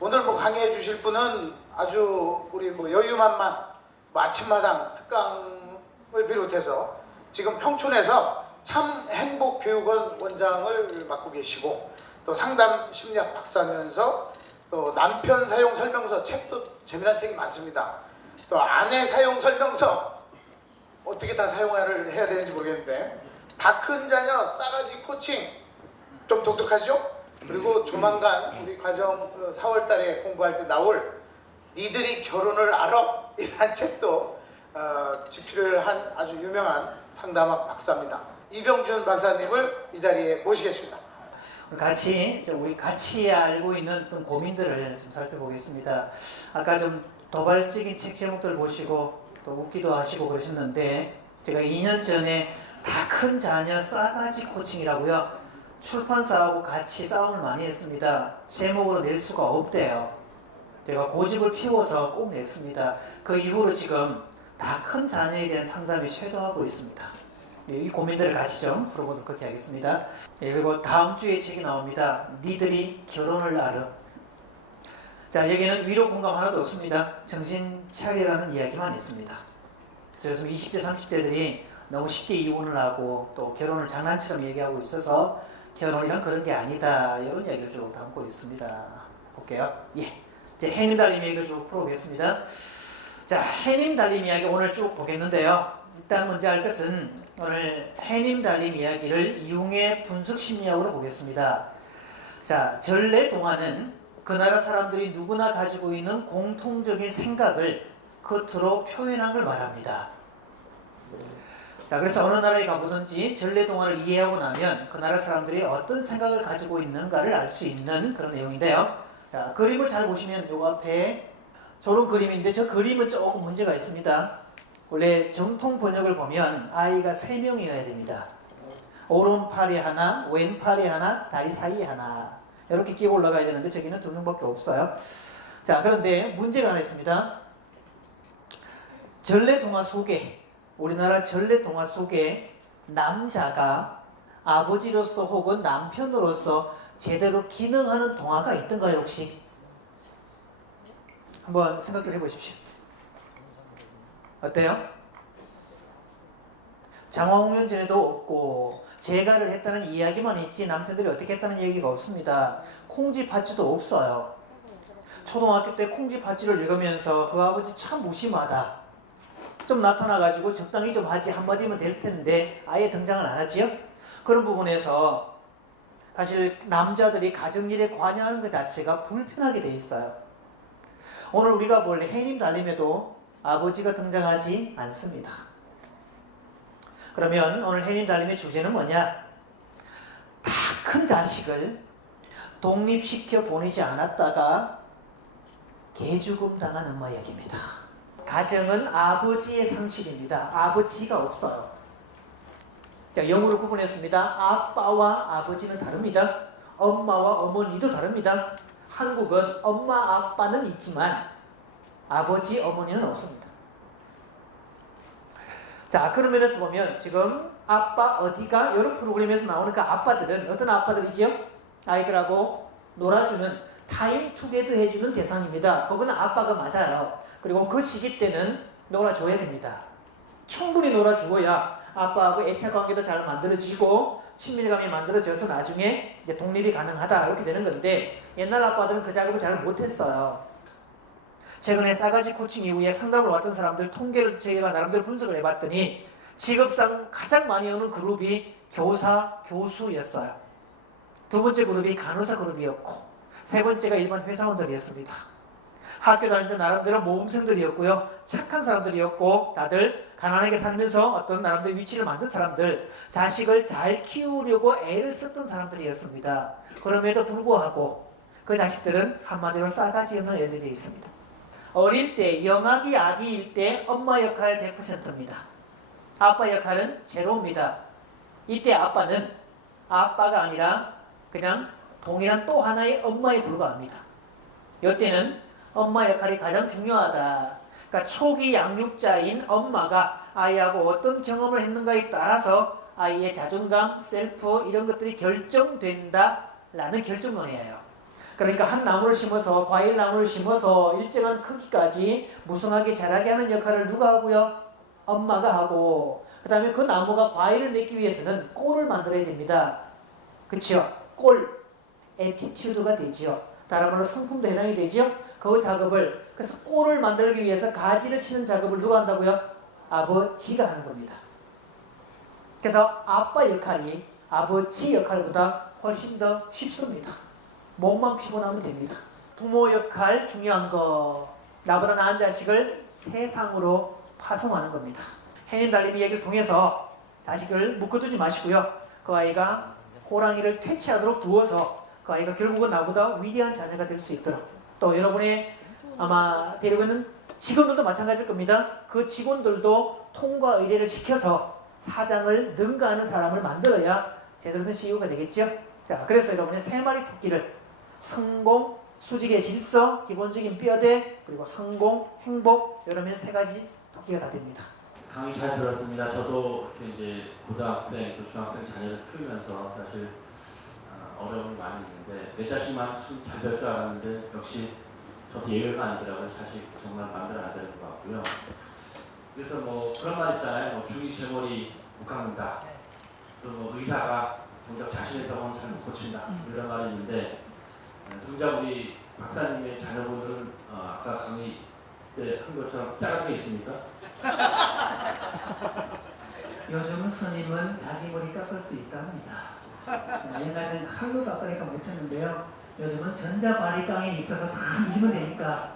오늘 강의해 주실 분은 아주 우리 여유만만 아침마당 특강을 비롯해서 지금 평촌에서 참 행복교육원 원장을 맡고 계시고 또 상담 심리학 박사면서 또 남편 사용 설명서 책도 재미난 책이 많습니다. 또 아내 사용 설명서 어떻게 다 사용을 해야 되는지 모르겠는데 다 큰 자녀 싸가지 코칭 좀 독특하죠? 그리고 조만간 우리 과정 4월달에 공부할 때 나올 니들이 결혼을 알아? 이란 책도 집필을 한 아주 유명한 상담학 박사입니다. 이병준 박사님을 이 자리에 모시겠습니다. 우리 같이 알고 있는 어떤 고민들을 좀 살펴보겠습니다. 아까 좀 도발적인 책 제목들 보시고 또 웃기도 하시고 그러셨는데 제가 2년 전에 다 큰 자녀 싸가지 코칭이라고요. 출판사하고 같이 싸움을 많이 했습니다. 제목으로 낼 수가 없대요. 제가 고집을 피워서 꼭 냈습니다. 그 이후로 지금 다 큰 자녀에 대한 상담이 쇄도하고 있습니다. 이 고민들을 같이 좀 풀어보도록 그렇게 하겠습니다. 그리고 다음 주에 책이 나옵니다. 니들이 결혼을 알아. 자, 여기는 위로 공감 하나도 없습니다. 정신 차리라는 이야기만 있습니다. 그래서 요즘 20대 30대들이 너무 쉽게 이혼을 하고 또 결혼을 장난처럼 얘기하고 있어서 결혼이란 그런 게 아니다, 이런 이야기를 쭉 담고 있습니다. 볼게요. 예, 이제 해님 달림 이야기를 쭉 풀어보겠습니다. 자, 해님 달림 이야기 오늘 쭉 보겠는데요. 일단 먼저 할 것은 오늘 해님 달림 이야기를 이용해 분석 심리학으로 보겠습니다. 자, 전래 동화는 그 나라 사람들이 누구나 가지고 있는 공통적인 생각을 겉으로 표현한 걸 말합니다. 자, 그래서 어느 나라에 가보든지 전래 동화를 이해하고 나면 그 나라 사람들이 어떤 생각을 가지고 있는가를 알 수 있는 그런 내용인데요. 자, 그림을 잘 보시면 요 앞에 저런 그림인데 저 그림은 조금 문제가 있습니다. 원래 정통 번역을 보면 아이가 3명이어야 됩니다. 오른팔에 하나, 왼팔에 하나, 다리 사이에 하나, 이렇게 끼고 올라가야 되는데 저기는 2명밖에 없어요. 자, 그런데 문제가 하나 있습니다. 전래 동화 속에, 우리나라 전래 동화 속에 남자가 아버지로서 혹은 남편으로서 제대로 기능하는 동화가 있던가요, 혹시? 한번 생각을 해보십시오. 어때요? 장화홍련전에도 없고 제가를 했다는 이야기만 있지 남편들이 어떻게 했다는 얘기가 없습니다. 콩쥐팥쥐도 없어요. 초등학교 때 콩쥐팥쥐를 읽으면서 그 아버지 참 무심하다, 좀 나타나가지고 적당히 좀 하지 한마디면 될 텐데 아예 등장을 안 하지요? 그런 부분에서 사실 남자들이 가정일에 관여하는 것 자체가 불편하게 돼 있어요. 오늘 우리가 볼 해님 달림에도 아버지가 등장하지 않습니다. 그러면 오늘 해님 달림의 주제는 뭐냐? 다 큰 자식을 독립시켜 보내지 않았다가 개죽음 당한 엄마 이야기입니다. 가정은 아버지의 상실입니다. 아버지가 없어요. 자, 영어로 구분했습니다. 아빠와 아버지는 다릅니다. 엄마와 어머니도 다릅니다. 한국은 엄마 아빠는 있지만 아버지 어머니는 없습니다. 자, 그런 면에서 보면 지금 아빠 어디가 이런 프로그램에서 나오는 그 아빠들은 어떤 아빠들이지요? 아이들하고 놀아주는 타임 투게더 해주는 대상입니다. 그거는 아빠가 맞아요. 그리고 그 시기 때는 놀아줘야 됩니다. 충분히 놀아주어야 아빠하고 애착관계도 잘 만들어지고 친밀감이 만들어져서 나중에 이제 독립이 가능하다, 이렇게 되는 건데 옛날 아빠들은 그 작업을 잘 못했어요. 최근에 싸가지 코칭 이후에 상담을 왔던 사람들 통계를 저희가 나름대로 분석을 해봤더니 직업상 가장 많이 오는 그룹이 교사, 교수였어요. 두 번째 그룹이 간호사 그룹이었고 세 번째가 일반 회사원들이었습니다. 학교 다닐 때 나름대로 모범생들이었고요. 착한 사람들이었고 다들 가난하게 살면서 어떤 나름대로 위치를 만든 사람들, 자식을 잘 키우려고 애를 썼던 사람들이었습니다. 그럼에도 불구하고 그 자식들은 한마디로 싸가지 없는 애들이 있습니다. 어릴 때 영아기 아기일 때 엄마 역할 100%입니다. 아빠 역할은 제로입니다. 이때 아빠는 아빠가 아니라 그냥 동일한 또 하나의 엄마에 불과합니다. 이때는 엄마 역할이 가장 중요하다. 그러니까 초기 양육자인 엄마가 아이하고 어떤 경험을 했는가에 따라서 아이의 자존감, 셀프 이런 것들이 결정된다라는 결정론이에요. 그러니까 한 나무를 심어서 과일 나무를 심어서 일정한 크기까지 무성하게 자라게 하는 역할을 누가 하고요? 엄마가 하고, 그 다음에 그 나무가 과일을 맺기 위해서는 꼴을 만들어야 됩니다. 그치요? 꼴, 에티튜드가 되지요. 다른 말로 성품도 해당이 되지요. 그 작업을, 그래서 꼴을 만들기 위해서 가지를 치는 작업을 누가 한다고요? 아버지가 하는 겁니다. 그래서 아빠 역할이 아버지 역할보다 훨씬 더 쉽습니다. 몸만 피곤하면 됩니다. 부모 역할 중요한 거, 나보다 나은 자식을 세상으로 파송하는 겁니다. 해님 달님 이야기를 통해서 자식을 묶어두지 마시고요. 그 아이가 호랑이를 퇴치하도록 두어서 그 아이가 결국은 나보다 위대한 자녀가 될 수 있도록, 또 여러분의 아마 데리고 있는 직원들도 마찬가지일 겁니다. 그 직원들도 통과 의례를 시켜서 사장을 능가하는 사람을 만들어야 제대로 된 CEO가 되겠죠. 자, 그래서 여러분의 세 마리 토끼를 성공, 수직의 질서, 기본적인 뼈대, 그리고 성공, 행복, 이러면 세 가지 토끼가 다 됩니다. 강의 잘 들었습니다. 저도 이제 고등학생, 또 중학생 자녀를 키우면서 사실 어려움이 많이 있는데 내 자식만 잘 될 줄 알았는데 역시 저도 예외가 아니더라고요. 자식 정말 마음대로 안 되는 것 같고요. 그래서 뭐 그런 말 있잖아요. 뭐 중이 제 머리 못 깎는다. 또 뭐 의사가 정작 자신의 병원 잘 못 고친다. 이런 말이 있는데 정작 우리 박사님의 자녀분들은 아까 강의 때 한 것처럼 싸가지가 있습니까? 요즘은 스님은 자기 머리 깎을 수 있답니다. 옛날에는 칼로 깎으니까 못했는데요. 요즘은 전자바리깡에 있어서 다 밀면 되니까.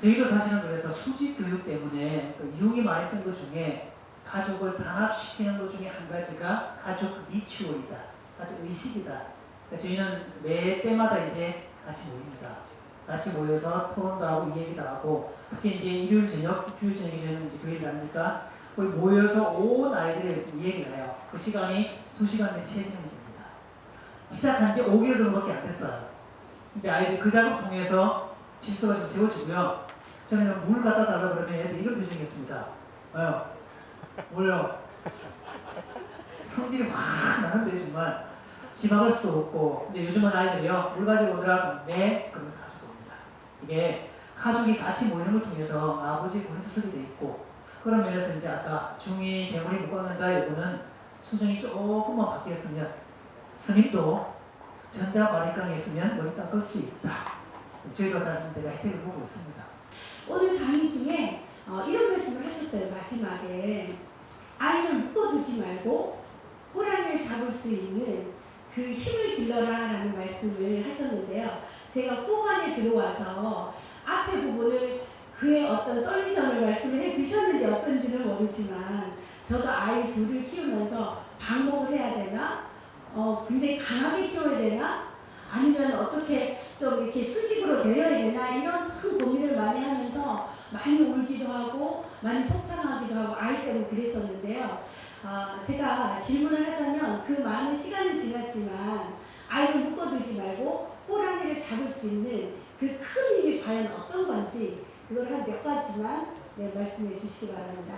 저희도 사실은 그래서 수직 교육 때문에 그 유흥이 말했던 것 중에 가족을 단합시키는 것 중에 한 가지가 가족 리추얼이다. 가족 의식이다. 그러니까 저희는 매 때마다 이제 같이 모입니다. 같이 모여서 토론도 하고 얘기도 하고, 특히 이제 일요일 저녁, 주일 저녁에 저는 이제 교회를 하니까 거기 모여서 온 아이들이 얘기를 해요. 그 시간이 2시간 내지 3시간이 됩니다. 시작한 지 5개월 정도밖에 안 됐어요. 근데 아이들이 그 작업 통해서 질서가 좀 세워지고요. 저는 물 갖다 달라고 그러면 애들이 이런 표정이었습니다. 왜요? 뭐요? 성질이 확 나는데 정말 지막을 수 없고. 근데 요즘은 아이들이요, 물 가지고 오더라. 네? 그러면서 가지고 옵니다. 이게 가족이 같이 모이는 걸 통해서 아버지 본인도 쓰게 돼 있고, 그런 면에서 이제 아까 중이 제 머리 못 깎는다 이거는 수준이 조금만 바뀌었으면 스님도 전자바리깡에 있으면 머리 깎을 수 있다. 저희가 사실 제가 혜택을 보고 있습니다. 오늘 강의 중에 이런 말씀을 하셨어요. 마지막에 아이를 묶어두지 말고 호랑이를 잡을 수 있는 그 힘을 길러라 라는 말씀을 하셨는데요. 제가 후반에 들어와서 앞에 부분을 그의 어떤 솔루션을 말씀을 해주셨는지 어떤지는 모르지만, 저도 아이 둘을 키우면서 방목을 해야 되나? 굉장히 강하게 키워야 되나? 아니면 어떻게 좀 이렇게 수직으로 내려야 되나? 이런 큰 고민을 많이 하면서 많이 울기도 하고 많이 속상하기도 하고 아이 때문에 그랬었는데요. 제가 질문을 하자면, 그 많은 시간이 지났지만 아이를 묶어두지 말고 호랑이를 잡을 수 있는 그 큰 힘이 과연 어떤 건지, 그걸 한 몇 가지만 말씀해 주시기 바랍니다.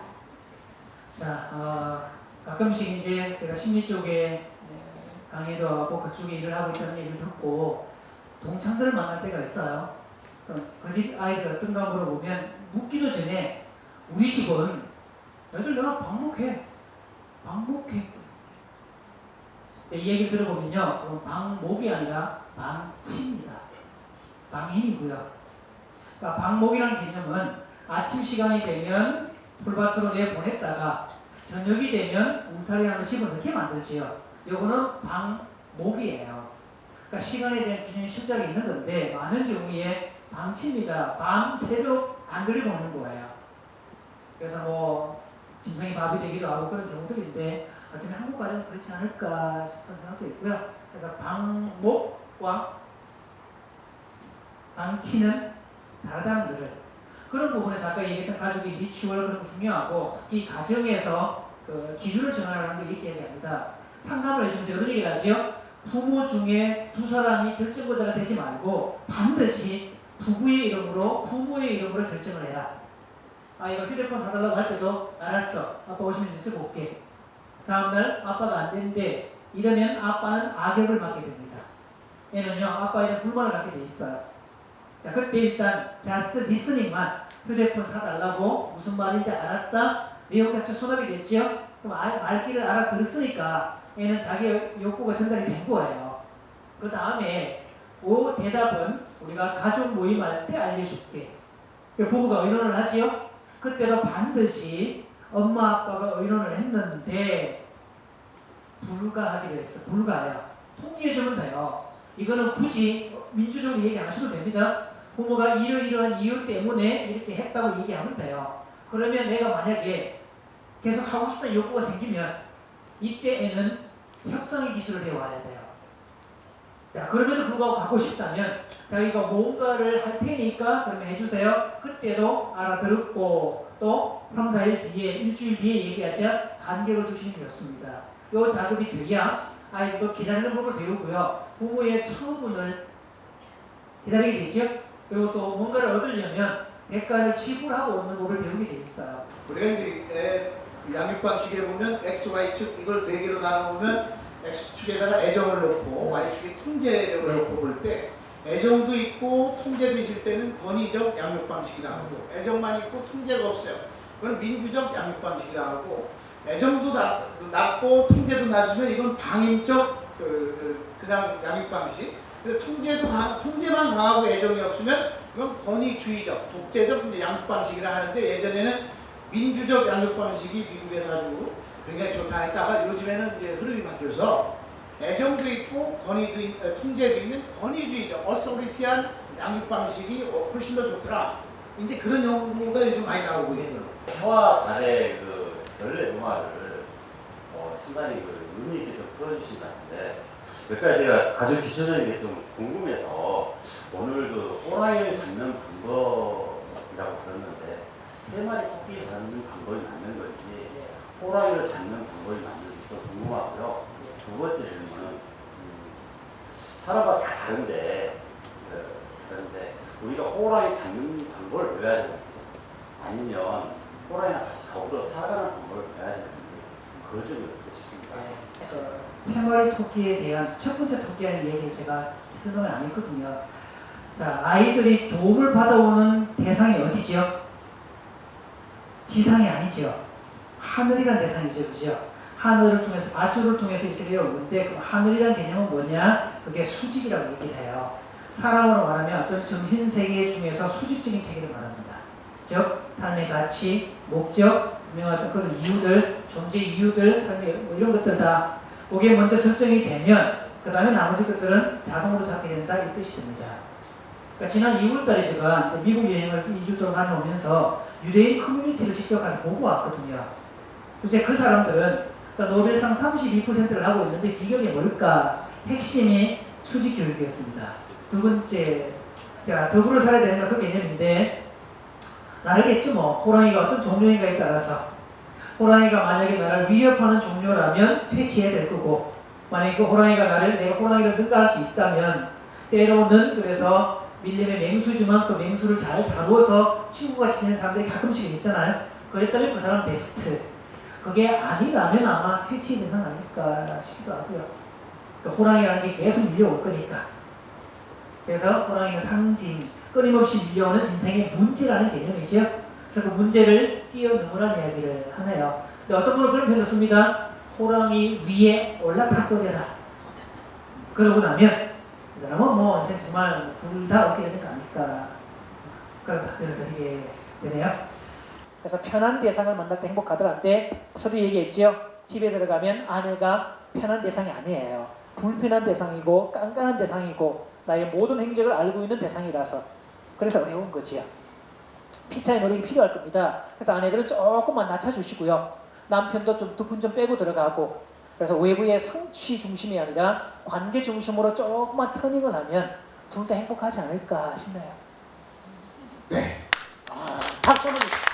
자, 가끔씩 이제 제가 심리 쪽에 강의도 하고 그쪽에 일을 하고 있다는 얘기를 듣고 동창들을 만날 때가 있어요. 그 집 아이들 어떤가 물어보면 묻기도 전에 우리 집은 애들 내가 방목해. 이 얘기 들어보면요, 그건 방목이 아니라 방치입니다. 방임이고요. 그러니까 방목이라는 개념은 아침 시간이 되면 풀밭으로 내보냈다가 저녁이 되면 울타리하는 집어넣게 만들지요. 요거는 방목이에요. 그러니까 시간에 대한 기준이 철저하게 있는 건데, 많은 경우에 방치입니다. 밤 새벽 안 들리고 오는 거예요. 그래서 뭐 진성이 밥이 되기도 하고 그런 경우들인데, 어쩌면 한국 가정은 그렇지 않을까 싶은 생각도 있고요. 그래서 방목과 방치는 다르다는 것을, 그런 부분에서 아까 얘기했던 가족의 리추얼, 그런 거 중요하고, 특히 가정에서 그 기준을 정하라는 걸 이렇게 얘기합니다. 상담을 해주면서 이런 얘기를 하죠. 부모 중에 두 사람이 결정권자가 되지 말고 반드시 부부의 이름으로, 부모의 이름으로 결정을 해라. 이거 휴대폰 사달라고 할 때도 알았어, 아빠 오시면 직접 올게. 다음날 아빠가 안 되는데 이러면 아빠는 악역을 맡게 됩니다. 애는요 아빠에 대한 불만을 갖게 돼 있어요. 자, 그때 일단 just listening만 휴대폰 사달라고 무슨 말인지 알았다. 내용 자체 수납이 됐죠. 그럼 말귀를 알아들었으니까 애는 자기 욕구가 전달이 된 거예요. 그 다음에 그 대답은 우리가 가족 모임할 때 알려줄게. 부부가 의논을 하지요. 그때도 반드시 엄마 아빠가 의논을 했는데 불가하기로 했어. 불가해요. 통지해주면 돼요. 이거는 굳이 민주적으로 얘기 안 하셔도 됩니다. 부모가 이러이러한 이유 때문에 이렇게 했다고 얘기하면 돼요. 그러면 내가 만약에 계속 하고 싶다는 욕구가 생기면 이때에는 협상의 기술을 배워야 돼요. 자, 그럼에도 불구하고 가고 싶다면 자기가 뭔가를 할 테니까 그러면 해주세요. 그때도 알아들었고 또 3, 4일 뒤에 일주일 뒤에 얘기하자 간격을 두시는 게 좋습니다. 이 작업이 돼야 아이도 기다리는 법을 배우고요. 부모의 처분을 기다리게 되죠. 그리고 또 뭔가를 얻으려면 대가를 지불하고 얻는 법을 배우게 돼 있어요. 우리가 이제 양육 방식에 보면 X, Y축 이걸 4개로 나눠보면 X축에다가 애정을 넣고 Y축에 통제력을 넣고 볼 때 애정도 있고 통제도 있을 때는 권위적 양육 방식이라 하고 애정만 있고 통제가 없어요. 그건 민주적 양육 방식이라 하고 애정도 낮고 통제도 낮으면 이건 방임적 그냥 양육 방식. 통제만 강하고 애정이 없으면 이건 권위주의적, 독재적 양육 방식이라 하는데 예전에는 민주적 양육 방식이 미국에서 가지고 굉장히 좋다 했다가 요즘에는 이제 흐름이 바뀌어서 애정도 있고 통제도 있는 권위주의적, 어소리티한 양육 방식이 훨씬 더 좋더라. 이제 그런 용어가 요즘 많이 나오고 있는. 해와 달의 그 연례 동화를 신발이 의미 있게 좀 풀어주신다는데 몇 가지 제가 가족 기초적인 게 좀 궁금해서 오늘 그 호랑이를 잡는 방법이라고 들었는데 3마리 토끼 잡는 방법이 맞는 건지 호랑이를 잡는 방법이 맞는지 좀 궁금하고요. 두 번째 질문은 사람마다 다 다른데 우리가 호랑이 잡는 방법을 배워야 되는지 아니면 호랑이랑 같이 더불어 살아가는 방법을 배워야 되는지 그것 좀 여쭙고 싶습니다. 생활 토끼에 대한 첫 번째 토끼에 얘기 제가 설명을 안 했거든요. 자, 아이들이 도움을 받아오는 대상이 어디죠? 지상이 아니죠. 하늘이라는 대상이죠. 그죠? 하늘을 통해서, 아주를 통해서 이렇게 되어오는데 그 하늘이라는 개념은 뭐냐? 그게 수직이라고 얘기를 해요. 사람으로 말하면 어떤 정신세계 중에서 수직적인 세계를 말합니다. 즉, 삶의 가치, 목적, 분명한 그런 이유들, 존재 이유들, 삶의 뭐 이런 것들 다 그게 먼저 설정이 되면 그 다음에 나머지 것들은 자동으로 잡게 된다 이 뜻입니다. 그러니까 지난 2월달에 제가 미국 여행을 2주 동안 다녀오면서 유대인 커뮤니티를 직접 가서 보고 왔거든요. 이제 그 사람들은 노벨상 32%를 하고 있는데 비결이 뭘까? 핵심이 수직 교육이었습니다. 두 번째, 자, 더불어 살아야 되는 건 그 개념인데 나르겠죠 뭐. 호랑이가 어떤 종류인가에 따라서 호랑이가 만약에 나를 위협하는 종류라면 퇴치해야 될 거고 만약에 그 호랑이가 내가 호랑이를 능가할 수 있다면 때로는 그래서 밀림의 맹수지만 그 맹수를 잘 다루어서 친구가 지내는 사람들이 가끔씩 있잖아요. 그랬다면 그 사람 베스트. 그게 아니라면 아마 퇴치 대상 아닐까 싶기도 하고요. 그 호랑이라는 게 계속 밀려올 거니까. 그래서 호랑이는 상징, 끊임없이 밀려오는 인생의 문제라는 개념이죠. 그래서 그 문제를 뛰어넘으라는 이야기를 하네요. 근데 어떤 분은 그런 표현을 씁니다. 호랑이 위에 올라타버려라. 그러고 나면 그 사람은 뭐 인생 정말 둘 다 얻게 되는 거 아닐까 그런 답변을 드리게 되네요. 그래서 편한 대상을 만날 때 행복하더란데 서도 얘기했죠. 집에 들어가면 아내가 편한 대상이 아니에요. 불편한 대상이고 깐깐한 대상이고 나의 모든 행적을 알고 있는 대상이라서 그래서 어려운 거지요. 피차의 노력이 필요할 겁니다. 그래서 아내들은 조금만 낮춰주시고요. 남편도 좀 2푼 좀 빼고 들어가고 그래서 외부의 성취 중심이 아니라 관계 중심으로 조금만 터닝을 하면 둘 다 행복하지 않을까 싶네요. 네. 박수 한번 주시죠.